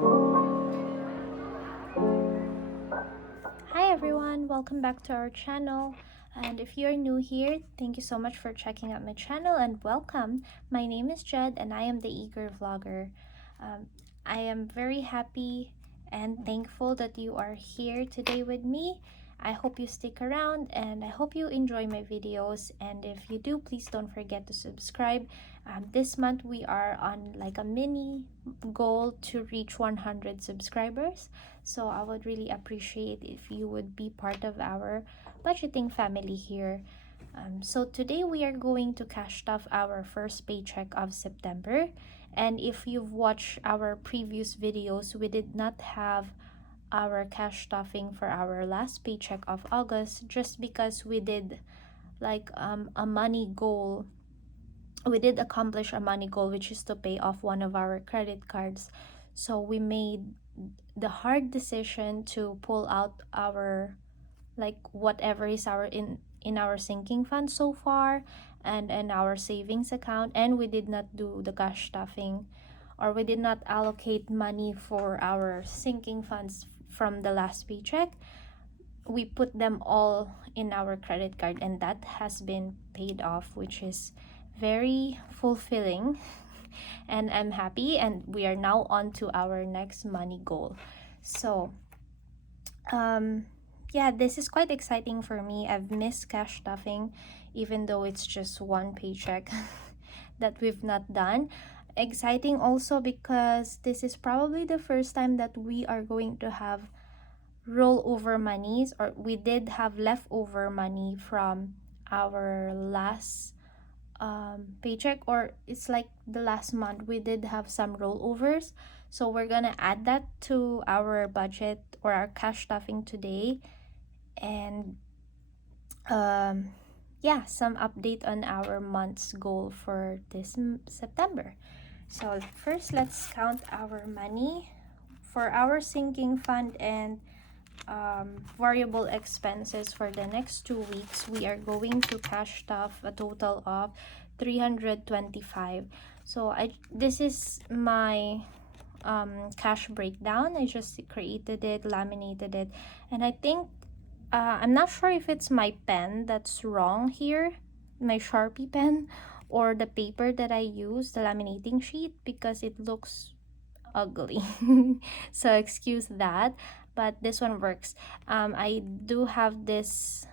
Hi everyone, welcome back to our channel. And if you're new here, thank you so much for checking out my channel and welcome. My name is Jed and I am the Eager Vlogger. I am very happy and thankful that you are here today with me. I hope you stick around and I hope you enjoy my videos, and if you do, please don't forget to subscribe. This month we are on like a mini goal to reach 100 subscribers, so I would really appreciate if you would be part of our budgeting family here. So today we are going to cash stuff our first paycheck of September. And if you've watched our previous videos, we did not have our cash stuffing for our last paycheck of August just because we did like a money goal. We did accomplish a money goal, which is to pay off one of our credit cards. So we made the hard decision to pull out our like whatever is our in our sinking fund so far and in our savings account, and we did not do the cash stuffing, or we did not allocate money for our sinking funds from the last paycheck. We put them all in our credit card, and that has been paid off, which is very fulfilling and I'm happy, and we are now on to our next money goal. So yeah, this is quite exciting for me. I've missed cash stuffing, even though it's just one paycheck that we've not done. Exciting also because this is probably the first time that we are going to have rollover monies, or we did have leftover money from our last paycheck, or it's like the last month we did have some rollovers. So we're gonna add that to our budget or our cash stuffing today. And yeah, some update on our month's goal for this September. So first, let's count our money for our sinking fund and variable expenses. For the next 2 weeks, we are going to cash stuff a total of 325. So this is my cash breakdown. I just created it, laminated it, and I think I'm not sure if it's my pen that's wrong here, my Sharpie pen, or the paper that I use, the laminating sheet, because it looks ugly. So excuse that, but this one works. I do have this,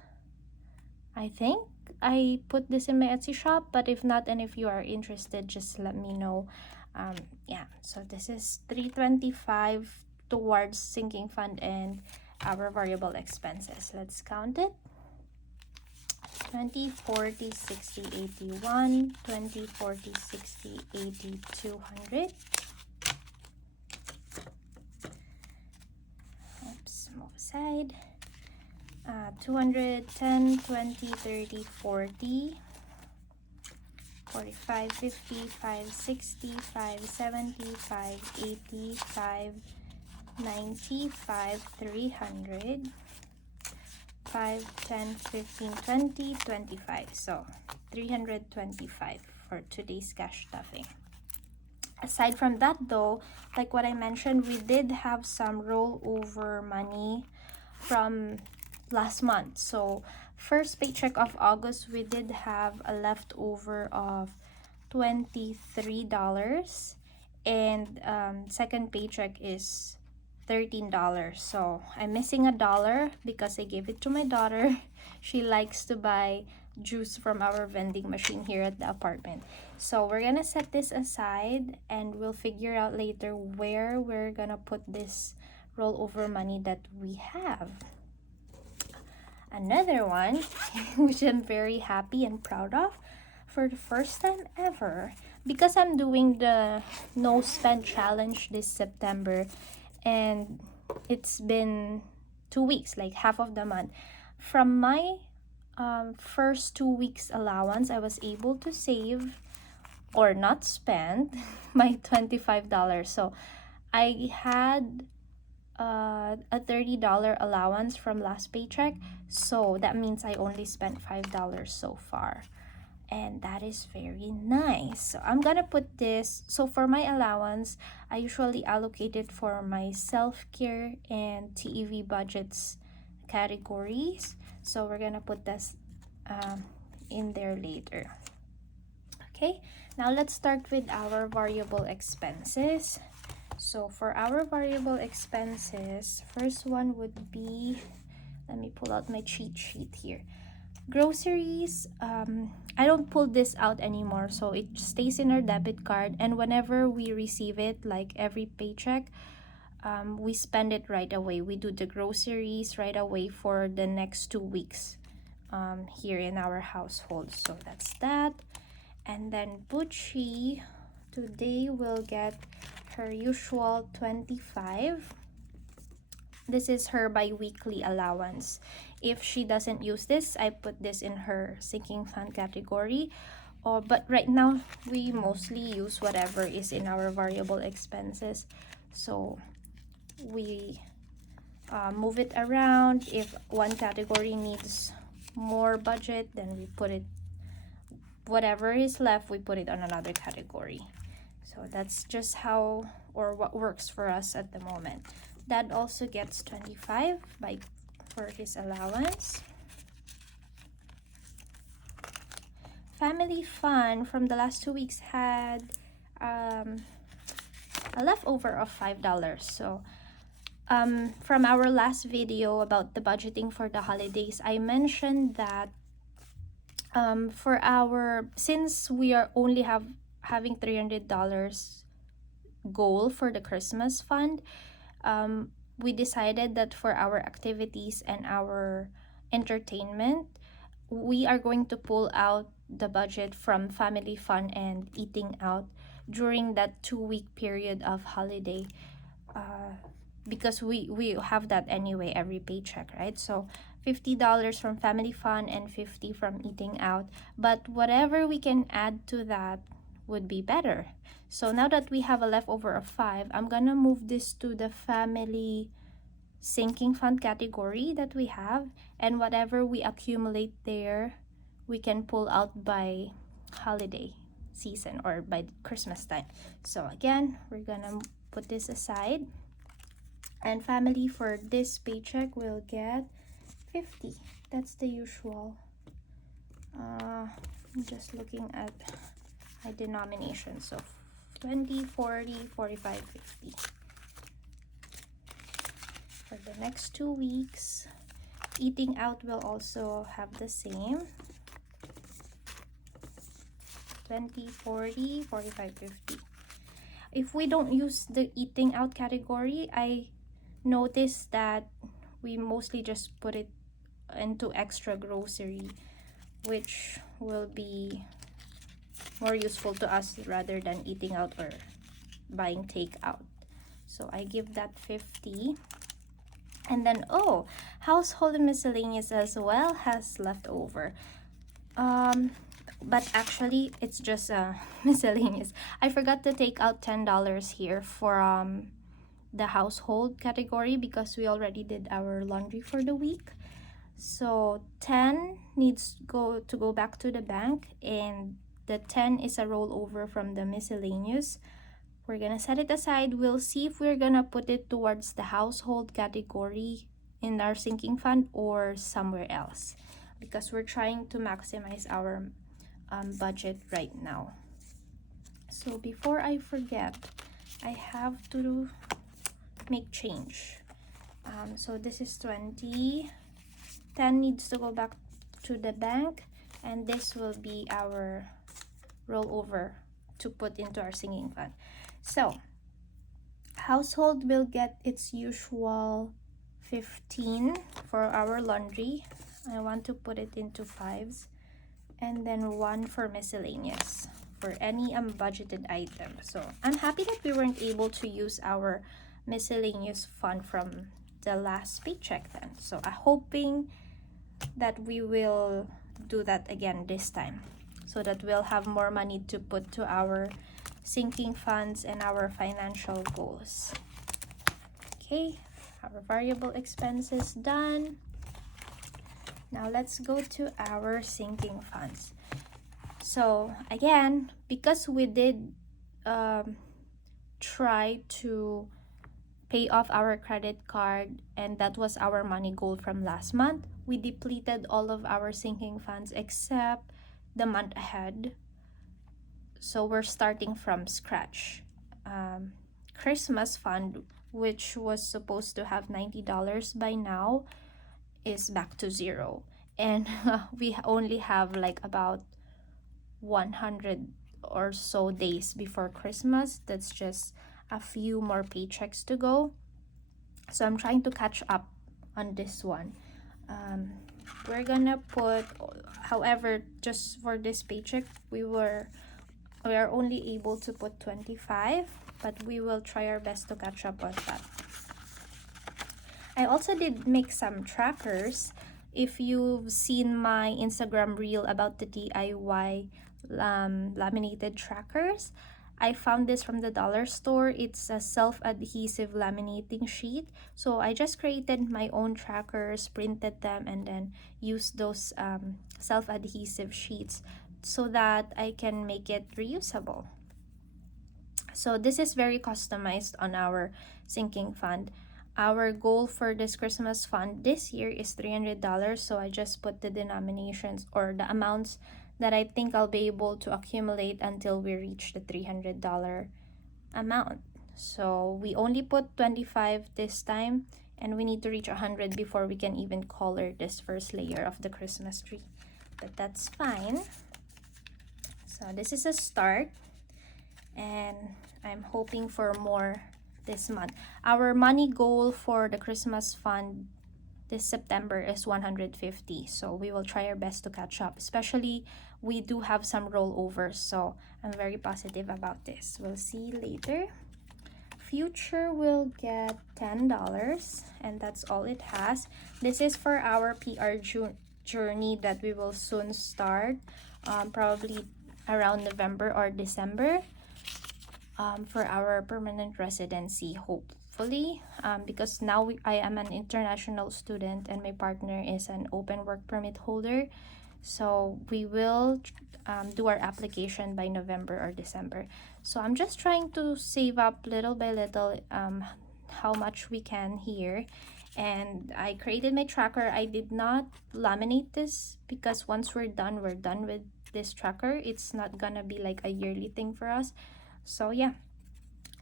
I think I put this in my Etsy shop, but if not, and if you are interested, just let me know. Yeah, so this is 325 towards sinking fund and our variable expenses. Let's count it. 20, 40, 60, 81, 20, 40, 60, 80, 200. Oops, move aside. 210, 20, 30, 40, 45, 50, 5, 60, 5, 70, 5, 80, 5, 90, 5, 300, 5, 10, 15, 20, 25. So 325 for today's cash stuffing. Aside from that though, like what I mentioned, we did have some rollover money from last month. So first paycheck of August, we did have a leftover of $23, and second paycheck is $13. So I'm missing $1 because I gave it to my daughter. She likes to buy juice from our vending machine here at the apartment. So we're gonna set this aside and we'll figure out later where we're gonna put this rollover money that we have. Another one which I'm very happy and proud of, for the first time ever, because I'm doing the no spend challenge this September, and it's been 2 weeks, like half of the month. From my first 2 weeks allowance, I was able to save or not spend my $25. So I had a $30 allowance from last paycheck, so that means I only spent $5 so far. and that is very nice. So I'm gonna put this, so for my allowance, I usually allocate it for my self-care and TEVbudgets categories. So we're gonna put this in there later. Okay, now let's start with our variable expenses. So for our variable expenses, first one would be, let me pull out my cheat sheet here. Groceries, I don't pull this out anymore, so it stays in our debit card, and whenever we receive it, like every paycheck, we spend it right away. We do the groceries right away for the next 2 weeks here in our household. So that's that. And then Bucci today will get her usual 25. This is her bi-weekly allowance. If she doesn't use this, I put this in her sinking fund category. But right now, we mostly use whatever is in our variable expenses. So we move it around. If one category needs more budget, then we put it, whatever is left, we put it on another category. So that's just how, or what works for us at the moment. Dad also gets 25 for his allowance. Family fun from the last 2 weeks had a leftover of $5. So from our last video about the budgeting for the holidays, I mentioned that for since we are only having $300 goal for the Christmas fund, we decided that for our activities and our entertainment, we are going to pull out the budget from family fun and eating out during that 2-week period of holiday, because we have that anyway every paycheck, right? So $50 from family fun and $50 from eating out, but whatever we can add to that would be better. So now that we have a leftover of $5, I'm gonna move this to the family sinking fund category that we have, and whatever we accumulate there, we can pull out by holiday season or by Christmas time. So again, we're gonna put this aside, and family for this paycheck will get 50. That's the usual. I'm just looking at my denomination. So 20, 40, 45, 50. For the next 2 weeks, eating out will also have the same. 20, 40, 45, 50. If we don't use the eating out category, I noticed that we mostly just put it into extra grocery, which will be more useful to us rather than eating out or buying takeout. So I give that 50. And then, household and miscellaneous as well has leftover. But actually, it's just miscellaneous. I forgot to take out $10 here for the household category because we already did our laundry for the week. So 10 needs to go back to the bank, and the 10 is a rollover from the miscellaneous. We're gonna set it aside. We'll see if we're gonna put it towards the household category in our sinking fund or somewhere else, because we're trying to maximize our budget right now. So before I forget, I have to make change. So this is 20. 10 needs to go back to the bank, and this will be our rollover to put into our sinking fund. So household will get its usual 15 for our laundry. I want to put it into 5s, and then 1 for miscellaneous for any unbudgeted item. So I'm happy that we weren't able to use our miscellaneous fund from the last paycheck then. So I'm hoping that we will do that again this time, so that we'll have more money to put to our sinking funds and our financial goals. Okay, our variable expenses done. Now let's go to our sinking funds. So again, because we did try to pay off our credit card, and that was our money goal from last month, we depleted all of our sinking funds except the month ahead. So we're starting from scratch. Christmas fund, which was supposed to have $90 by now, is back to zero, and we only have like about 100 or so days before Christmas. That's just a few more paychecks to go, so I'm trying to catch up on this one. We're gonna put, however, just for this paycheck, we are only able to put 25, but we will try our best to catch up on that. I also did make some trackers. If you've seen my Instagram reel about the DIY laminated trackers, I found this from the dollar store. It's a self-adhesive laminating sheet. So I just created my own trackers, printed them, and then used those self-adhesive sheets so that I can make it reusable. So this is very customized on our sinking fund. Our goal for this Christmas fund this year is $300, so I just put the denominations or the amounts that I think I'll be able to accumulate until we reach the $300 amount. So we only put 25 this time, and we need to reach 100 before we can even color this first layer of the Christmas tree. But that's fine. So this is a start, and I'm hoping for more this month. Our money goal for the Christmas fund this September is 150, so we will try our best to catch up, especially we do have some rollovers, so I'm very positive about this. We'll see later. Future will get $10, and that's all it has. This is for our PR journey that we will soon start, probably around November or December, for our permanent residency, hopefully, because now I am an international student and my partner is an open work permit holder. So we will do our application by November or December. So I'm just trying to save up little by little how much we can here. And I created my tracker. I did not laminate this because once we're done with this tracker. It's not gonna be like a yearly thing for us. So yeah,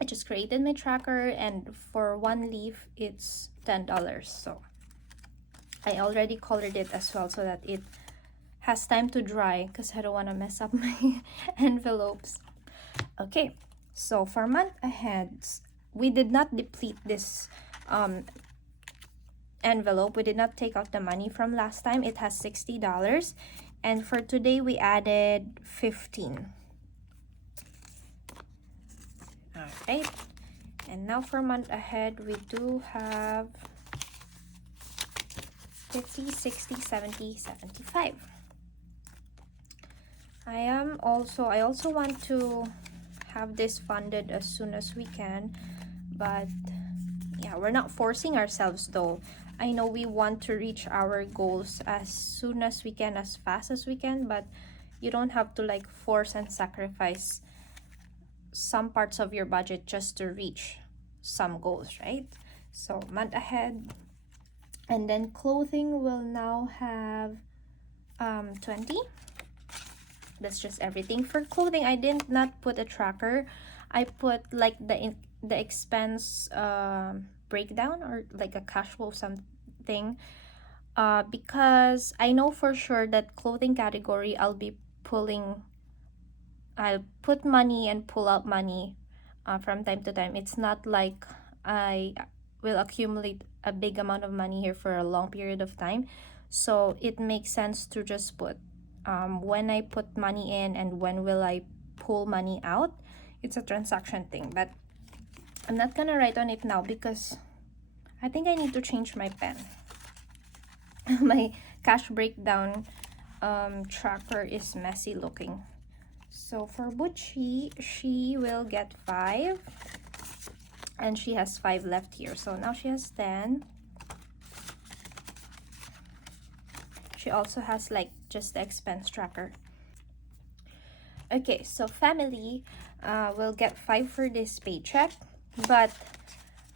I just created my tracker, and for one leaf it's $10. So I already colored it as well so that it has time to dry because I don't want to mess up my envelopes. Okay, so for month ahead, we did not deplete this envelope. We did not take out the money from last time. It has $60, and for today we added 15. All right, and now for month ahead, we do have 50, 60, 70, 75. I also want to have this funded as soon as we can, but yeah, we're not forcing ourselves though. I know we want to reach our goals as soon as we can, as fast as we can, but you don't have to like force and sacrifice some parts of your budget just to reach some goals, right? So month ahead, and then clothing will now have 20. That's just everything for clothing. I did not put a tracker. I put like the expense breakdown, or like a cash flow something, because I know for sure that clothing category I'll put money and pull out money from time to time. It's not like I will accumulate a big amount of money here for a long period of time. So it makes sense to just put when I put money in and when will I pull money out. It's a transaction thing, but I'm not gonna write on it now because I think I need to change my pen. My cash breakdown tracker is messy looking. So for Butchie, she will get 5, and she has 5 left here. So now she has 10. She also has like just the expense tracker. Okay, so family will get 5 for this paycheck, but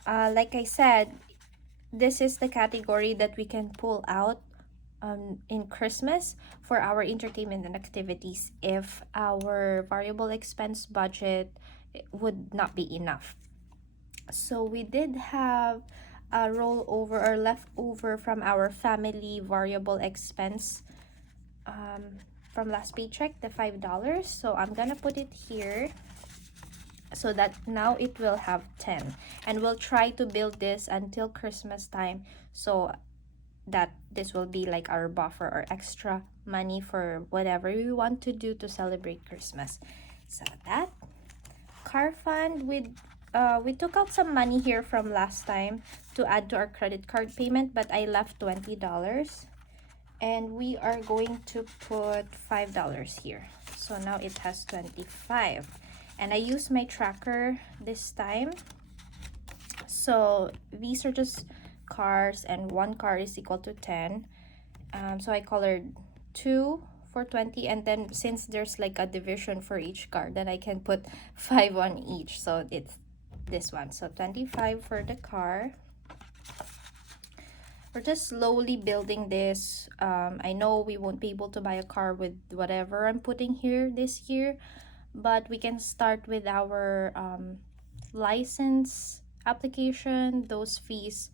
like I said, this is the category that we can pull out in Christmas for our entertainment and activities if our variable expense budget would not be enough. So we did have a rollover or leftover from our family variable expense from last paycheck, the $5. So I'm gonna put it here so that now it will have 10, and we'll try to build this until Christmas time so that this will be like our buffer or extra money for whatever we want to do to celebrate Christmas. So that car fund, we took out some money here from last time to add to our credit card payment, but I left $20, and we are going to put $5 here. So now it has 25, and I use my tracker this time. So these are just cars, and one car is equal to 10. So I colored 2 for 20, and then since there's like a division for each car, then I can put 5 on each. So it's this one. So 25 for the car. We're just slowly building this. I know we won't be able to buy a car with whatever I'm putting here this year, but we can start with our license application. Those fees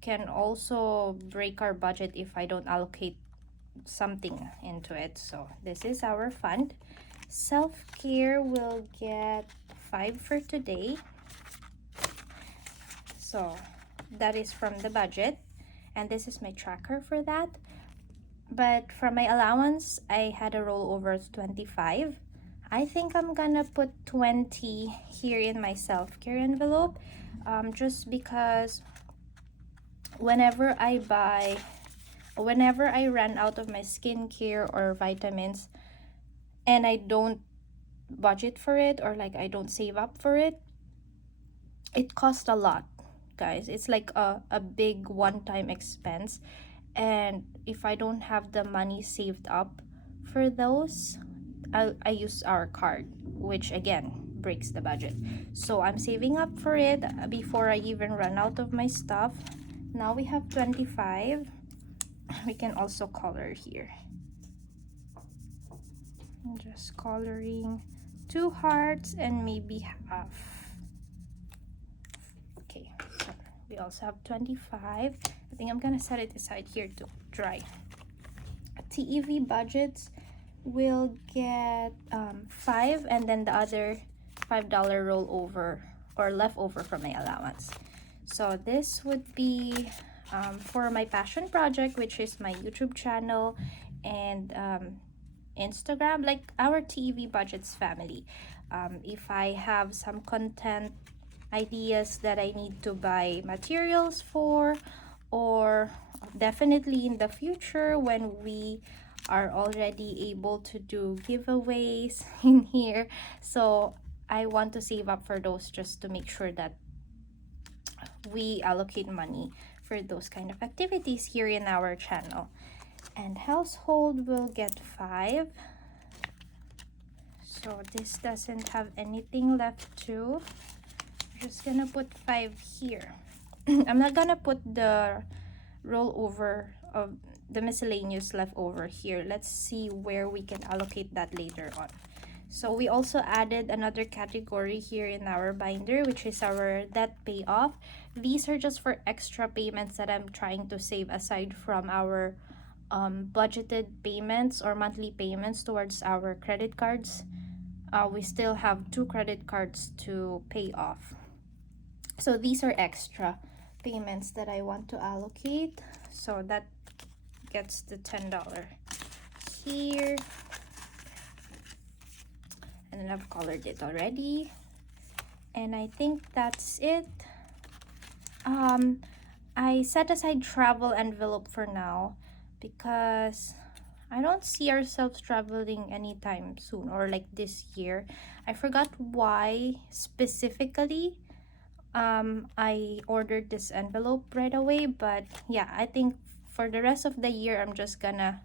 can also break our budget if I don't allocate something into it. So this is our fund. Self-care will get 5 for today. So that is from the budget, and this is my tracker for that. But from my allowance, I had a rollover of 25. I think I'm gonna put 20 here in my self-care envelope, just because whenever I run out of my skincare or vitamins and I don't budget for it, or like I don't save up for it, it costs a lot, guys. It's like a big one-time expense, and if I don't have the money saved up for those, I use our card, which again breaks the budget. So I'm saving up for it before I even run out of my stuff. Now we have 25. We can also color here. I'm just coloring 2 hearts and maybe half. Okay, so we also have 25. I think I'm gonna set it aside here to dry. TEVbudgets will get 5, and then the other $5 rollover or leftover from my allowance. So this would be for my passion project, which is my YouTube channel and Instagram, like our TEVbudgets family. If I have some content ideas that I need to buy materials for, or definitely in the future when we are already able to do giveaways in here, so I want to save up for those just to make sure that we allocate money for those kind of activities here in our channel. And household will get 5. So this doesn't have anything left too. I'm just gonna put 5 here. I'm not gonna put the rollover of the miscellaneous leftover here. Let's see where we can allocate that later on. So we also added another category here in our binder, which is our debt payoff. These are just for extra payments that I'm trying to save aside from our budgeted payments or monthly payments towards our credit cards. We still have 2 credit cards to pay off. So these are extra payments that I want to allocate. So that gets the $10 here. And then I've colored it already. And I think that's it. I set aside travel envelope for now because I don't see ourselves traveling anytime soon, or like this year. I forgot why specifically I ordered this envelope right away, but yeah, I think for the rest of the year I'm just gonna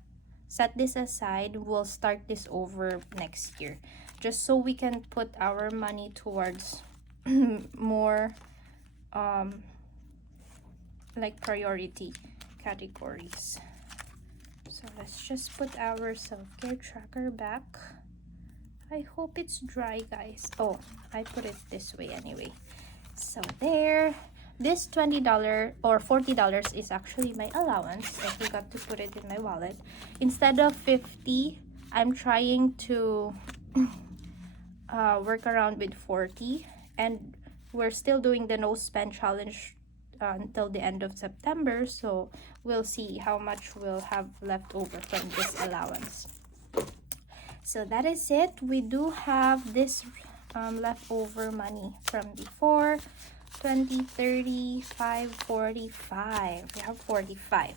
set this aside. We'll start this over next year. just so we can put our money towards more like priority categories. So let's just put our self-care tracker back. I hope it's dry, guys. Oh, I put it this way anyway. So there, this $20 or $40 is actually my allowance. I forgot to put it in my wallet. Instead of 50, I'm trying to work around with 40, and we're still doing the no spend challenge until the end of September, so we'll see how much we'll have left over from this allowance. So that is it. We do have this leftover money from before, 20, 30, 5, 45. We have 45.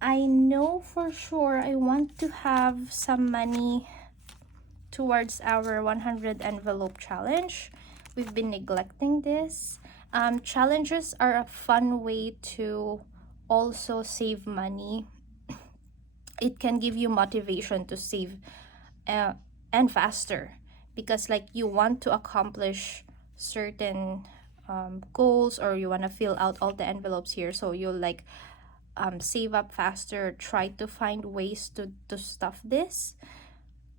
I know for sure I want to have some money towards our 100 envelope challenge. We've been neglecting this. Challenges are a fun way to also save money. It can give you motivation to save and faster, because like you want to accomplish certain goals, or you want to fill out all the envelopes here, so you'll like save up faster, try to find ways to stuff this.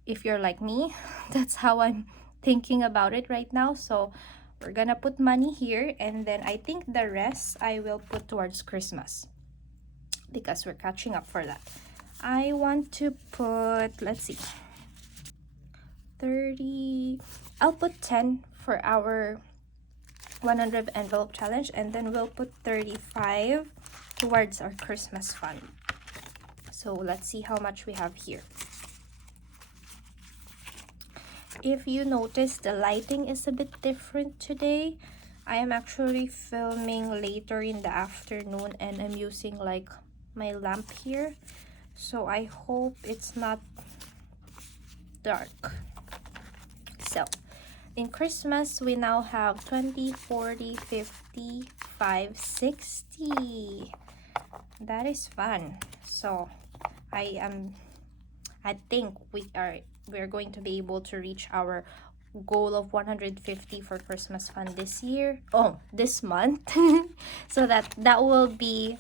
If you're like me, that's how I'm thinking about it right now. So we're gonna put money here, and then I think the rest I will put towards Christmas, because we're catching up for that. I want to put, let's see, 30, I'll put 10 for our 100 envelope challenge, and then we'll put 35 towards our Christmas fund. So let's see how much we have here. If you notice, the lighting is a bit different today. I am actually filming later in the afternoon, and I'm using like my lamp here, so I hope it's not dark. So in Christmas, we now have 20, 40, 50, 5, 60. That is fun. So I think we're going to be able to reach our goal of 150 for Christmas fund this month. So that will be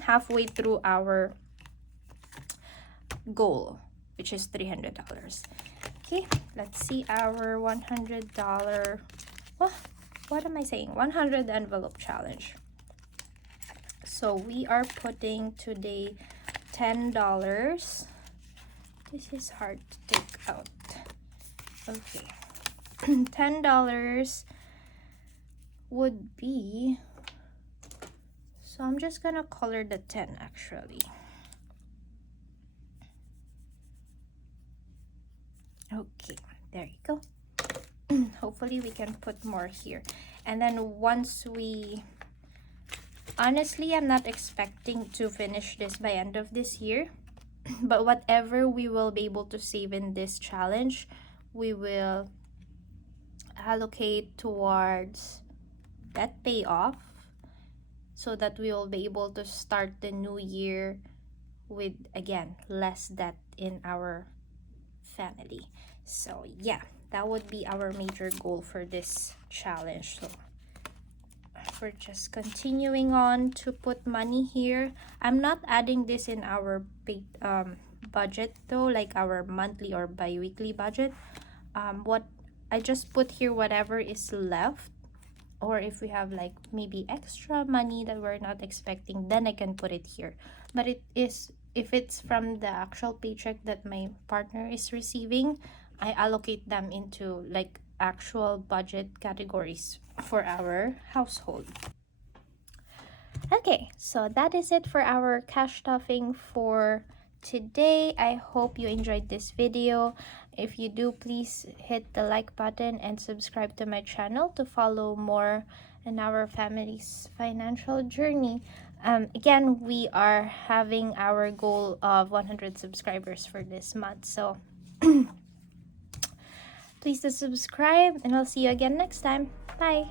halfway through our goal, which is $300. Okay, let's see our $100, what am I saying, 100 envelope challenge. So we are putting today $10. This is hard to take out. Okay, $10 would be, so I'm just gonna color the 10 actually. Okay, there you go. Hopefully we can put more here. And then once we, honestly, I'm not expecting to finish this by end of this year, but whatever we will be able to save in this challenge, we will allocate towards debt payoff, so that we will be able to start the new year with, again, less debt in our family. So yeah, that would be our major goal for this challenge. So we're just continuing on to put money here. I'm not adding this in our budget though, like our monthly or bi-weekly budget. What I just put here, whatever is left, or if we have like maybe extra money that we're not expecting, then I can put it here. But it is, if it's from the actual paycheck that my partner is receiving, I allocate them into like actual budget categories for our household. Okay, so that is it for our cash stuffing for today. I hope you enjoyed this video. If you do, please hit the like button and subscribe to my channel to follow more in our family's financial journey. Again, we are having our goal of 100 subscribers for this month, so please do subscribe, and I'll see you again next time. Bye.